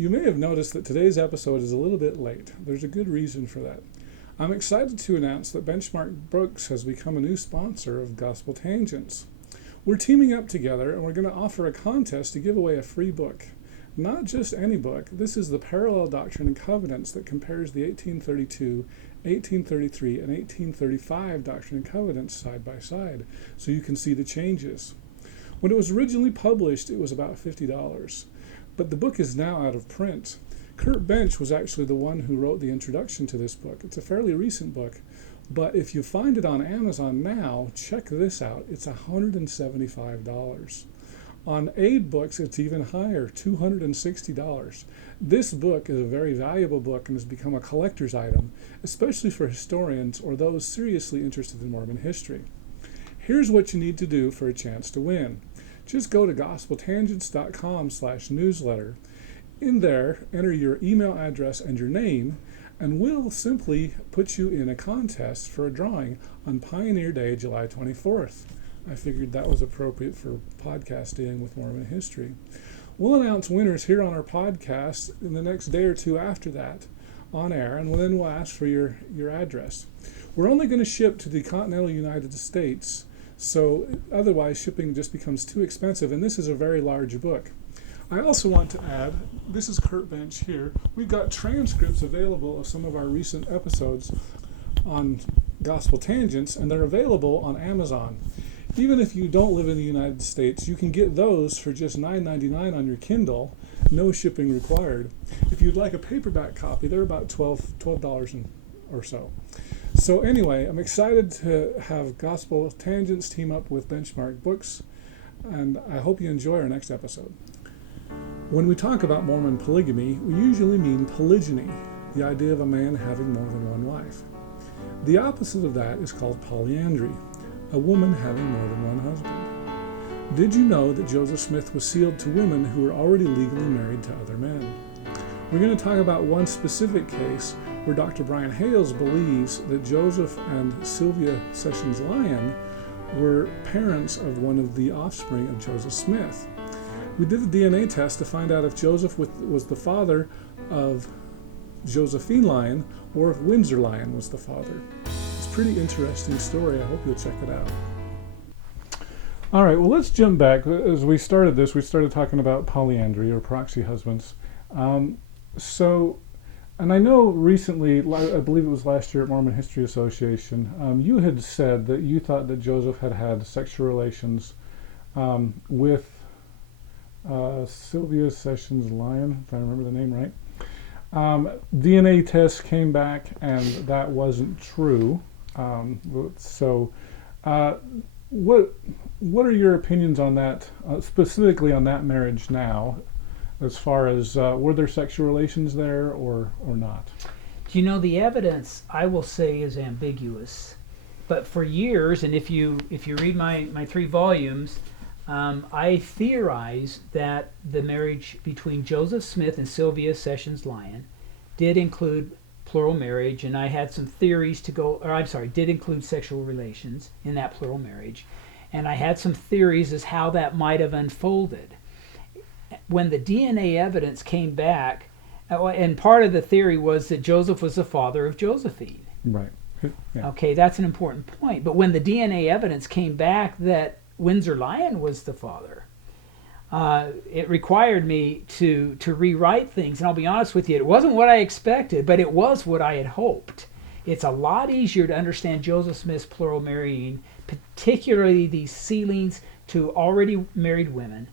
You may have noticed that today's episode is a little bit late. There's a good reason for that. I'm excited to announce that Benchmark Books has become a new sponsor of Gospel Tangents. We're teaming up together and we're going to offer a contest to give away a free book. Not just any book. This is the Parallel Doctrine and Covenants that compares the 1832, 1833, and 1835 Doctrine and Covenants side by side, so you can see the changes. When it was originally published, it was about $50, but the book is now out of print. Kurt Bench was actually the one who wrote the introduction to this book. It's a fairly recent book, but if you find it on Amazon now, check this out. It's $175. On Aid Books, it's even higher, $260. This book is a very valuable book and has become a collector's item, especially for historians or those seriously interested in Mormon history. Here's what you need to do for a chance to win. Just go to gospeltangents.com/newsletter. In there, enter your email address and your name, and we'll simply put you in a contest for a drawing on Pioneer Day, July 24th. I figured that was appropriate for podcast dealing with Mormon history. We'll announce winners here on our podcast in the next day or two after that on air, and then we'll ask for your address. We're only going to ship to the continental United States, so otherwise shipping just becomes too expensive, and this is a very large book. I also want to add, this is Kurt Bench here. We've got transcripts available of some of our recent episodes on Gospel Tangents, and they're available on Amazon. Even if you don't live in the United States, you can get those for just $9.99 on your Kindle, no shipping required. If you'd like a paperback copy, they're about $12 or so. So anyway, I'm excited to have Gospel Tangents team up with Benchmark Books, and I hope you enjoy our next episode. When we talk about Mormon polygamy, we usually mean polygyny, the idea of a man having more than one wife. The opposite of that is called polyandry, a woman having more than one husband. Did you know that Joseph Smith was sealed to women who were already legally married to other men? We're going to talk about one specific case where Dr. Brian Hales believes that Joseph and Sylvia Sessions Lyon were parents of one of the offspring of Joseph Smith. We did a DNA test to find out if Joseph was the father of Josephine Lyon or if Windsor Lyon was the father. It's a pretty interesting story. I hope you'll check it out. All right, well, let's jump back. As we started this, we started talking about polyandry or proxy husbands. And I know recently, I believe it was last year at Mormon History Association, you had said that you thought that Joseph had sexual relations with Sylvia Sessions Lyon, if I remember the name right. DNA tests came back and that wasn't true. What are your opinions on that, specifically on that marriage now, as far as were there sexual relations there or not? You know, the evidence, I will say, is ambiguous. But for years, and if you read my 3 volumes, I theorize that the marriage between Joseph Smith and Sylvia Sessions Lyon did include plural marriage, and I had some theories did include sexual relations in that plural marriage, and I had some theories as how that might have unfolded. When the DNA evidence came back, and part of the theory was that Joseph was the father of Josephine. Right. Yeah. Okay, that's an important point. But when the DNA evidence came back that Windsor Lyon was the father, it required me to rewrite things. And I'll be honest with you, it wasn't what I expected, but it was what I had hoped. It's a lot easier to understand Joseph Smith's plural marrying, particularly these sealings to already married women.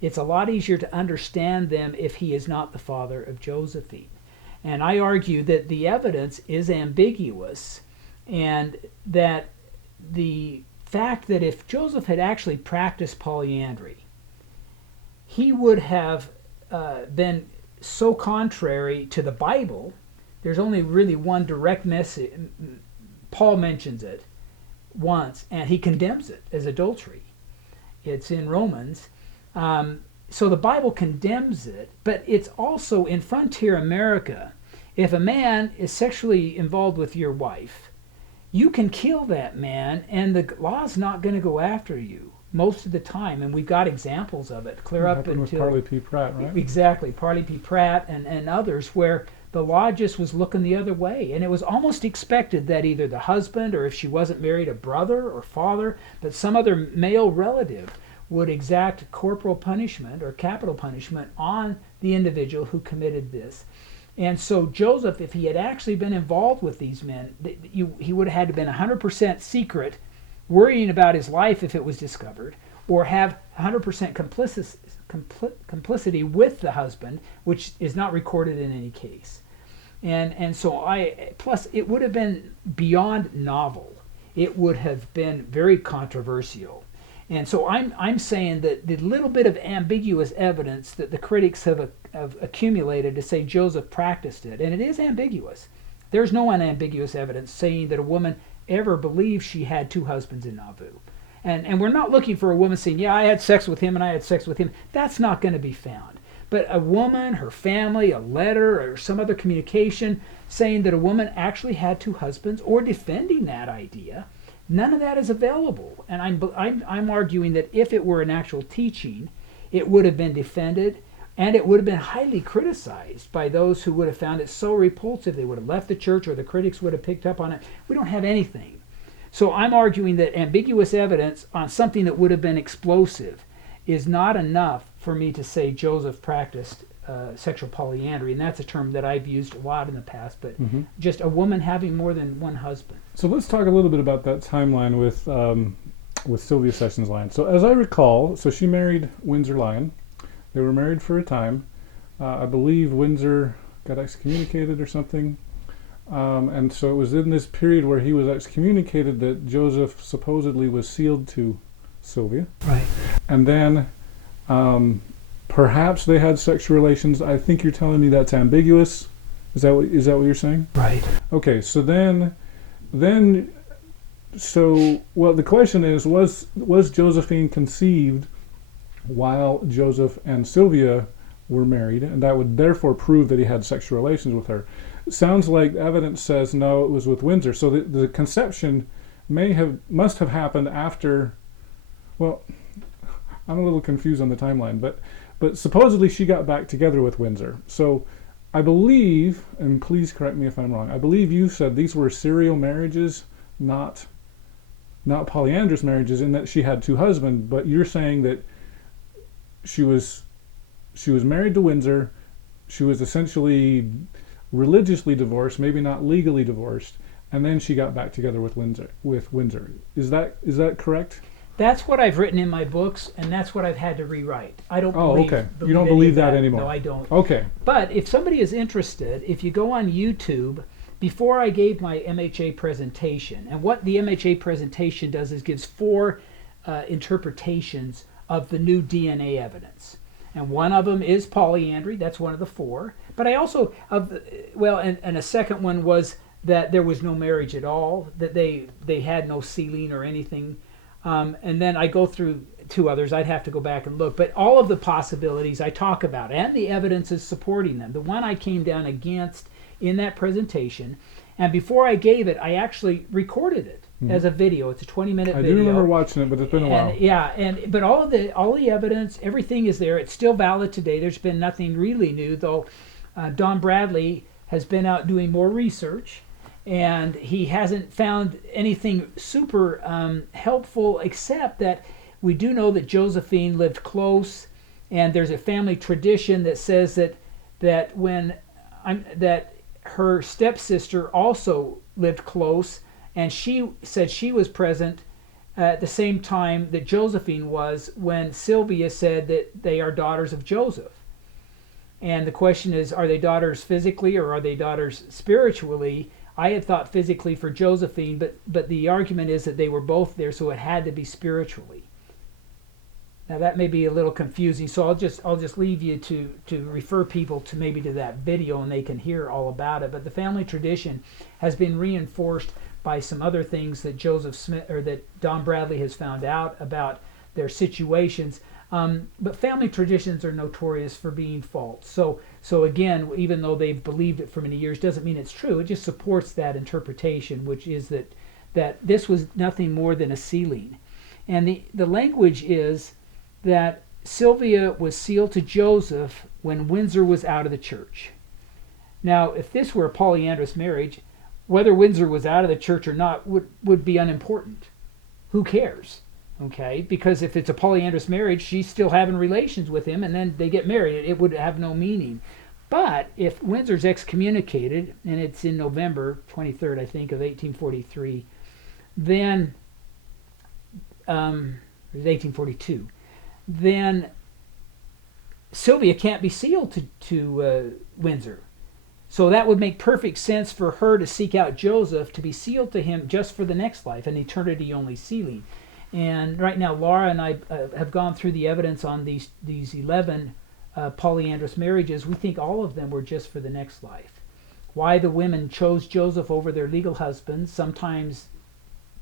It's a lot easier to understand them if he is not the father of Josephine. And I argue that the evidence is ambiguous, and that the fact that if Joseph had actually practiced polyandry, he would have been so contrary to the Bible. There's only really one direct message. Paul mentions it once, and he condemns it as adultery. It's in Romans. So the Bible condemns it, but it's also in frontier America. If a man is sexually involved with your wife, you can kill that man, and the law's not going to go after you. most of the time, and we've got examples of it clear up happened until with Parley P. Pratt, right? exactly Parley P. Pratt and others, where the law just was looking the other way, and it was almost expected that either the husband, or if she wasn't married, a brother or father, but some other male relative would exact corporal punishment or capital punishment on the individual who committed this. And so Joseph, if he had actually been involved with these men, he would have had to been 100% secret, worrying about his life if it was discovered, or have 100% complicity with the husband, which is not recorded in any case. And so plus it would have been beyond novel. It would have been very controversial. And so I'm saying that the little bit of ambiguous evidence that the critics have accumulated to say Joseph practiced it, and it is ambiguous. There's no unambiguous evidence saying that a woman ever believed she had two husbands in Nauvoo. And we're not looking for a woman saying, yeah, I had sex with him and I had sex with him. That's not going to be found. But a woman, her family, a letter, or some other communication saying that a woman actually had two husbands, or defending that idea, none of that is available. And I'm arguing that if it were an actual teaching, it would have been defended, and it would have been highly criticized by those who would have found it so repulsive they would have left the church, or the critics would have picked up on it. We don't have anything. So I'm arguing that ambiguous evidence on something that would have been explosive is not enough for me to say Joseph practiced sexual polyandry, and that's a term that I've used a lot in the past, but just a woman having more than one husband. So let's talk a little bit about that timeline with Sylvia Sessions Lyon. So as I recall, so she married Windsor Lyon. They were married for a time. I believe Windsor got excommunicated or something. And so it was in this period where he was excommunicated that Joseph supposedly was sealed to Sylvia. Right. And then perhaps they had sexual relations. I think you're telling me that's ambiguous. Is that what you're saying? Right. Okay, so the question is, was Josephine conceived while Joseph and Sylvia were married, and that would therefore prove that he had sexual relations with her? Sounds like evidence says no, it was with Windsor. So the conception must have happened after. Well, I'm a little confused on the timeline, but supposedly she got back together with Windsor. So I believe, and please correct me if I'm wrong, I believe you said these were serial marriages, not polyandrous marriages, in that she had two husbands, but you're saying that she was married to Windsor, she was essentially religiously divorced, maybe not legally divorced, and then she got back together with Windsor. Is that correct? That's what I've written in my books, and that's what I've had to rewrite. I don't believe. Okay. You don't believe that anymore? No, I don't. Okay. But if somebody is interested, if you go on YouTube, before I gave my MHA presentation, and what the MHA presentation does is gives four interpretations of the new DNA evidence. And one of them is polyandry. That's one of the four. But I also, and a second one was that there was no marriage at all, that they had no sealing or anything. And then I go through two others. I'd have to go back and look. But all of the possibilities I talk about, and the evidence is supporting them. The one I came down against in that presentation, and before I gave it, I actually recorded it as a video. It's a 20-minute video. I do remember watching it, but it's been a while. But all the evidence, everything is there. It's still valid today. There's been nothing really new, though. Don Bradley has been out doing more research, and he hasn't found anything super helpful, except that we do know that Josephine lived close, and there's a family tradition that says that her stepsister also lived close, and she said she was present at the same time that Josephine was when Sylvia said that they are daughters of Joseph. And the question is, are they daughters physically or are they daughters spiritually? I had thought physically for Josephine, but the argument is that they were both there, so it had to be spiritually. Now that may be a little confusing, so I'll just leave you to refer people to maybe to that video, and they can hear all about it. But the family tradition has been reinforced by some other things that Joseph Smith or that Don Bradley has found out about their situations. But family traditions are notorious for being false. So again, even though they've believed it for many years, doesn't mean it's true. It just supports that interpretation, which is that this was nothing more than a sealing. And the language is that Sylvia was sealed to Joseph when Windsor was out of the church. Now, if this were a polyandrous marriage, whether Windsor was out of the church or not would be unimportant. Who cares? Okay, because if it's a polyandrous marriage, she's still having relations with him, and then they get married. It would have no meaning. But if Windsor's excommunicated, and it's in November 23rd, I think, of 1843, then, it was 1842, then Sylvia can't be sealed to Windsor. So that would make perfect sense for her to seek out Joseph to be sealed to him just for the next life, an eternity-only sealing. And right now, Laura and I have gone through the evidence on these 11 polyandrous marriages. We think all of them were just for the next life. Why the women chose Joseph over their legal husbands, sometimes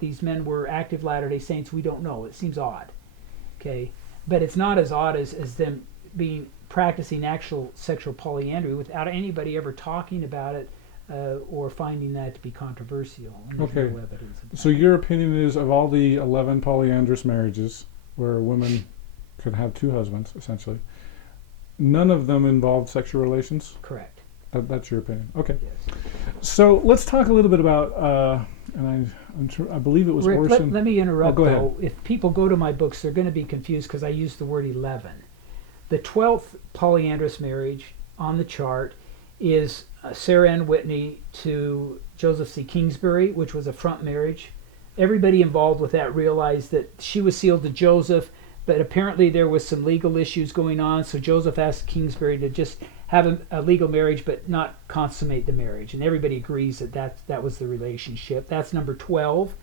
these men were active Latter-day Saints, we don't know. It seems odd. Okay, but it's not as odd as them practicing actual sexual polyandry without anybody ever talking about it or finding that to be controversial. And there's Okay. no evidence of that. So your opinion is, of all the 11 polyandrous marriages where women could have two husbands, essentially, none of them involved sexual relations? Correct. That's your opinion. Okay. Yes. So let's talk a little bit about, I believe it was Rick, Orson. let me interrupt, go ahead. though. If people go to my books, they're going to be confused because I use the word 11. The 12th polyandrous marriage on the chart is Sarah Ann Whitney to Joseph C. Kingsbury, which was a front marriage. Everybody involved with that realized that she was sealed to Joseph, but apparently there was some legal issues going on, so Joseph asked Kingsbury to just have a legal marriage but not consummate the marriage. And everybody agrees that was the relationship. That's number 12.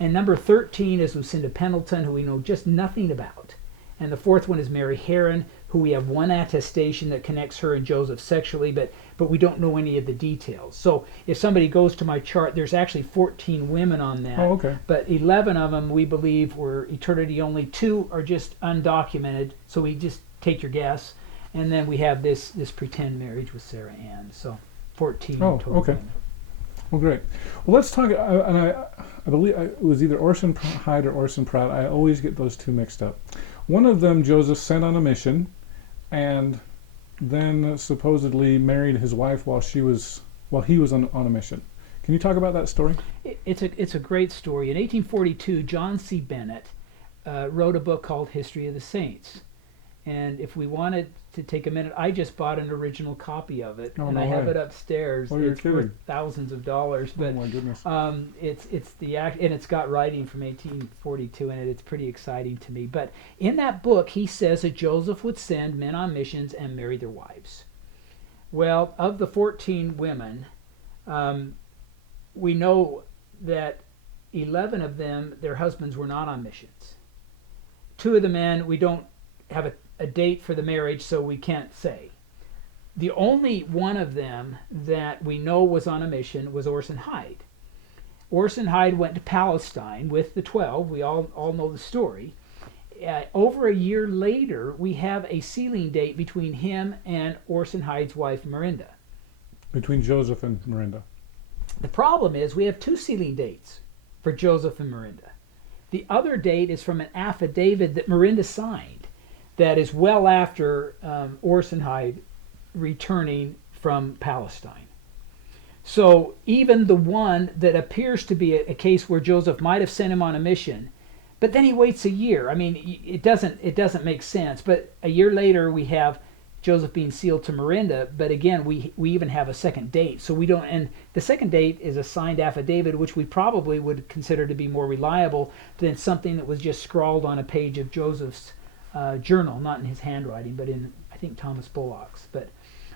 And number 13 is Lucinda Pendleton, who we know just nothing about. And the fourth one is Mary Heron, who we have one attestation that connects her and Joseph sexually, but we don't know any of the details. So if somebody goes to my chart, there's actually 14 women on that. Oh, okay. But 11 of them we believe were eternity only. 2 are just undocumented, so we just take your guess. And then we have this pretend marriage with Sarah Ann. So 14 total okay. women. Well, great. Well, let's talk. I believe it was either Orson Hyde or Orson Pratt. I always get those two mixed up. One of them Joseph sent on a mission, and then supposedly married his wife while he was on a mission. Can you talk about that story? It's a great story. In 1842, John C. Bennett wrote a book called History of the Saints. And if we wanted to take a minute, I just bought an original copy of it, and no I have way. it upstairs. Oh, you're it's kidding. worth thousands of dollars, but Oh my goodness. it's the act, and it's got writing from 1842 in it. It's pretty exciting to me. But in that book, he says that Joseph would send men on missions and marry their wives. Well, of the 14 women, we know that 11 of them, their husbands were not on missions. 2 of the men, we don't have a date for the marriage, so we can't say. The only one of them that we know was on a mission was Orson Hyde. Orson Hyde went to Palestine with the 12. We all know the story. Over a year later, we have a sealing date between him and Orson Hyde's wife, Miranda. Between Joseph and Miranda. The problem is we have 2 sealing dates for Joseph and Miranda. The other date is from an affidavit that Miranda signed that is well after Orson Hyde returning from Palestine. So even the one that appears to be a case where Joseph might have sent him on a mission, but then he waits a year. I mean, it doesn't make sense. But a year later, we have Joseph being sealed to Miranda. But again, we even have a second date. So we don't. And the second date is a signed affidavit, which we probably would consider to be more reliable than something that was just scrawled on a page of Joseph's journal, not in his handwriting, but in, I think, Thomas Bullock's. But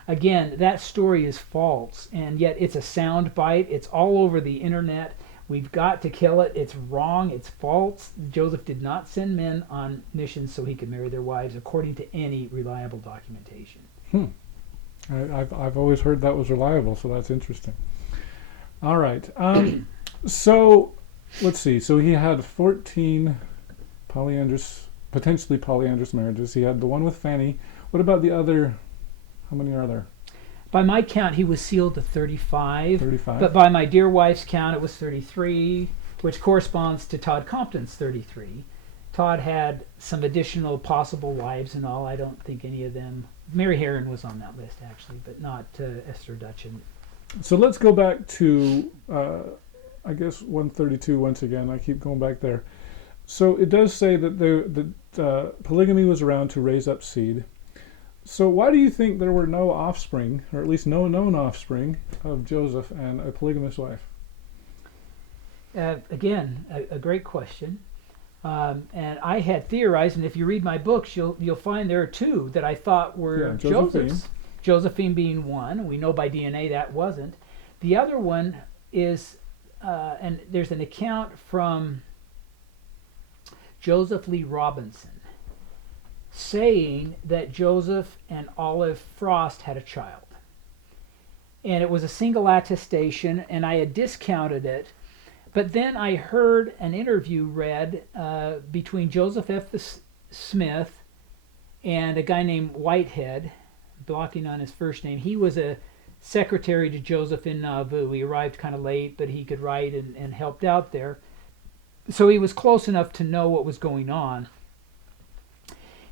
again, that story is false, and yet it's a sound bite. It's all over the internet. We've got to kill it. It's wrong. It's false. Joseph did not send men on missions so he could marry their wives, according to any reliable documentation. I've always heard that was reliable, so that's interesting. All right. So let's see. So he had 14 potentially polyandrous marriages. He had the one with Fanny. What about the other? How many are there? By my count, he was sealed to 35. 35. But by my dear wife's count, it was 33, which corresponds to Todd Compton's 33. Todd had some additional possible wives and all. I don't think any of them. Mary Herron was on that list actually, but not Esther Dutchin. So let's go back to, I guess, 132 once again. I keep going back there. So it does say that polygamy was around to raise up seed. So why do you think there were no offspring, or at least no known offspring, of Joseph and a polygamous wife? Again, a great question. And I had theorized, and if you read my books, you'll find there are two that I thought were Joseph's. Josephine being one. We know by DNA that wasn't. The other one is, and there's an account from Joseph Lee Robinson saying that Joseph and Olive Frost had a child. And it was a single attestation, and I had discounted it. But then I heard an interview read between Joseph F. Smith and a guy named Whitehead, blocking on his first name. He was a secretary to Joseph in Nauvoo. He arrived kind of late, but he could write and helped out there. So he was close enough to know what was going on.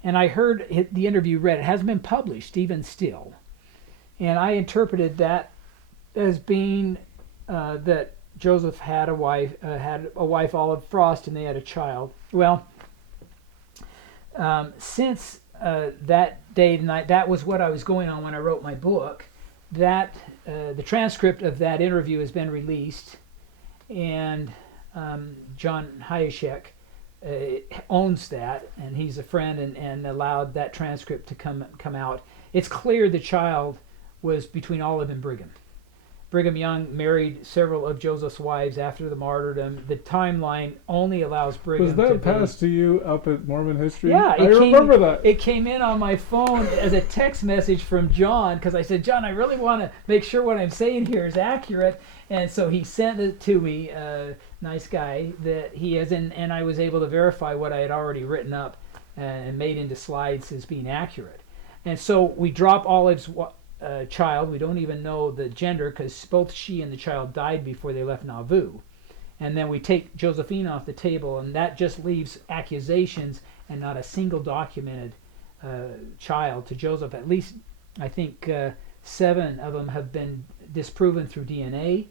And I heard the interview read. It hasn't been published, even still. And I interpreted that as being that Joseph had a wife, Olive Frost, and they had a child. Well, since that day and night, that was what I was going on when I wrote my book. That the transcript of that interview has been released, and John Hayashek owns that, and he's a friend and allowed that transcript to come out. It's clear the child was between Olive and Brigham. Brigham Young married several of Joseph's wives after the martyrdom. The timeline only allows Brigham to... Was that passed to you up at Mormon History? Yeah. I remember that. It came in on my phone as a text message from John, because I said, John, I really want to make sure what I'm saying here is accurate. And so he sent it to me, nice guy, that he has, and I was able to verify what I had already written up and made into slides as being accurate. And so we drop Olive's child. We don't even know the gender because both she and the child died before they left Nauvoo. And then we take Josephine off the table, and that just leaves accusations and not a single documented child to Joseph. At least, I think, 7 of them have been disproven through DNA,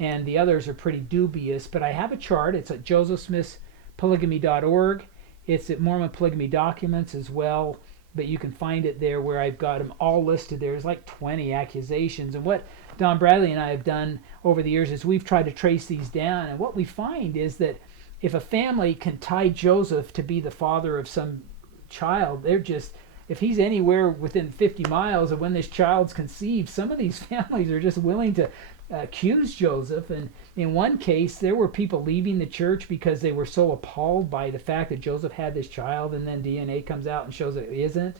and the others are pretty dubious. But I have a chart. It's at josephsmithpolygamy.org. It's at Mormon Polygamy Documents as well, but you can find it there where I've got them all listed. There's like 20 accusations. And what Don Bradley and I have done over the years is we've tried to trace these down. And what we find is that if a family can tie Joseph to be the father of some child, they're just, if he's anywhere within 50 miles of when this child's conceived, some of these families are just willing to accuse Joseph. And in one case, there were people leaving the church because they were so appalled by the fact that Joseph had this child, and then DNA comes out and shows it isn't.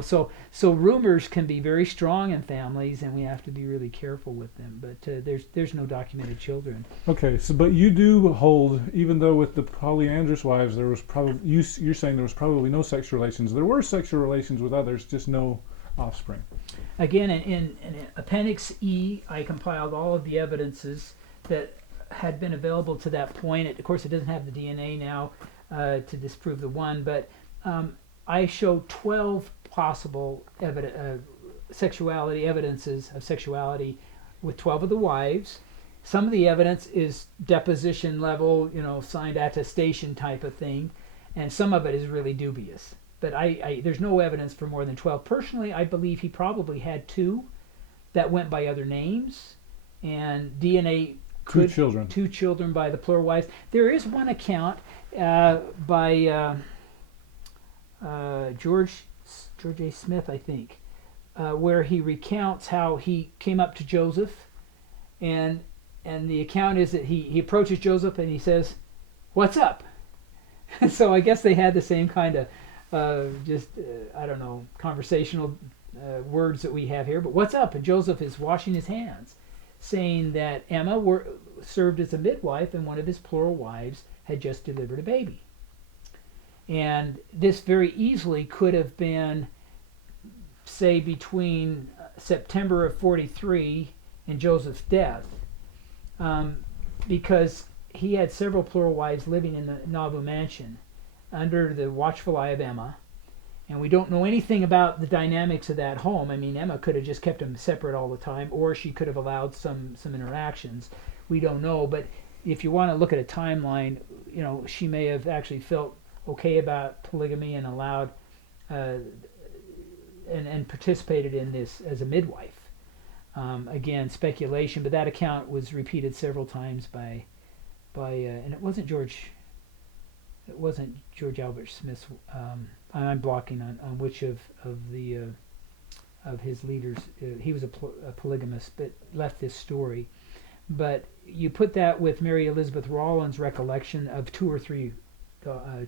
So rumors can be very strong in families, and we have to be really careful with them. But there's no documented children. Okay, so but you do hold, even though with the polyandrous wives there was probably you're saying there was probably no sexual relations. There were sexual relations with others, just no offspring. Again, in Appendix E, I compiled all of the evidences that had been available to that point. Of course, it doesn't have the DNA now to disprove the one, but I show 12 possible evidences of sexuality with 12 of the wives. Some of the evidence is deposition level, signed attestation type of thing, and some of it is really dubious. But there's no evidence for more than 12. Personally, I believe he probably had 2 that went by other names, and DNA could... 2 children by the plural wives. There is one account by George A. Smith, I think, where he recounts how he came up to Joseph, and the account is that he approaches Joseph and he says, "What's up?" So I guess they had the same kind of I don't know, conversational words that we have here. But what's up? And Joseph is washing his hands, saying that Emma served as a midwife and one of his plural wives had just delivered a baby. And this very easily could have been, say, between September of 43 and Joseph's death, because he had several plural wives living in the Nauvoo mansion. under the watchful eye of Emma. And we don't know anything about the dynamics of that home. I mean, Emma could have just kept them separate all the time, or she could have allowed some interactions. We don't know. But if you want to look at a timeline, you know, she may have actually felt okay about polygamy and allowed and participated in this as a midwife. Again, speculation, but that account was repeated several times by and it wasn't George Albert Smith's. I'm blocking on which of his leaders. He was a polygamist, but left this story. But you put that with Mary Elizabeth Rawlins' recollection of 2 or 3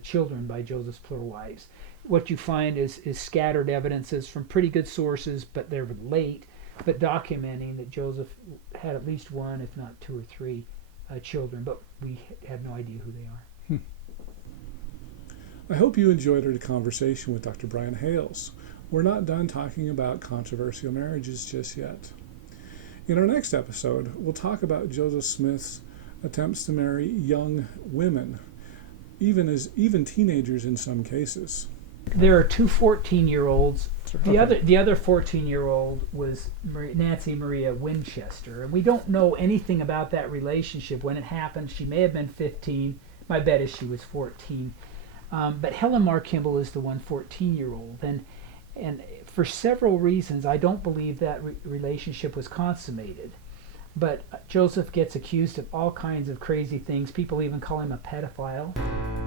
children by Joseph's plural wives. What you find is scattered evidences from pretty good sources, but they're late, but documenting that Joseph had at least 1, if not 2 or 3 children, but we have no idea who they are. I hope you enjoyed our conversation with Dr. Brian Hales. We're not done talking about controversial marriages just yet. In our next episode, we'll talk about Joseph Smith's attempts to marry young women, even teenagers in some cases. There are 2 14-year-olds. Okay. The other 14-year-old was Nancy Maria Winchester, and we don't know anything about that relationship when it happened. She may have been 15. My bet is she was 14. But Helen Mar Kimball is the one 14-year-old, and for several reasons, I don't believe that relationship was consummated. But Joseph gets accused of all kinds of crazy things. People even call him a pedophile.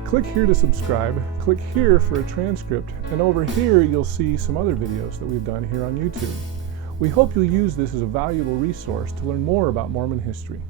Click here to subscribe, click here for a transcript, and over here you'll see some other videos that we've done here on YouTube. We hope you'll use this as a valuable resource to learn more about Mormon history.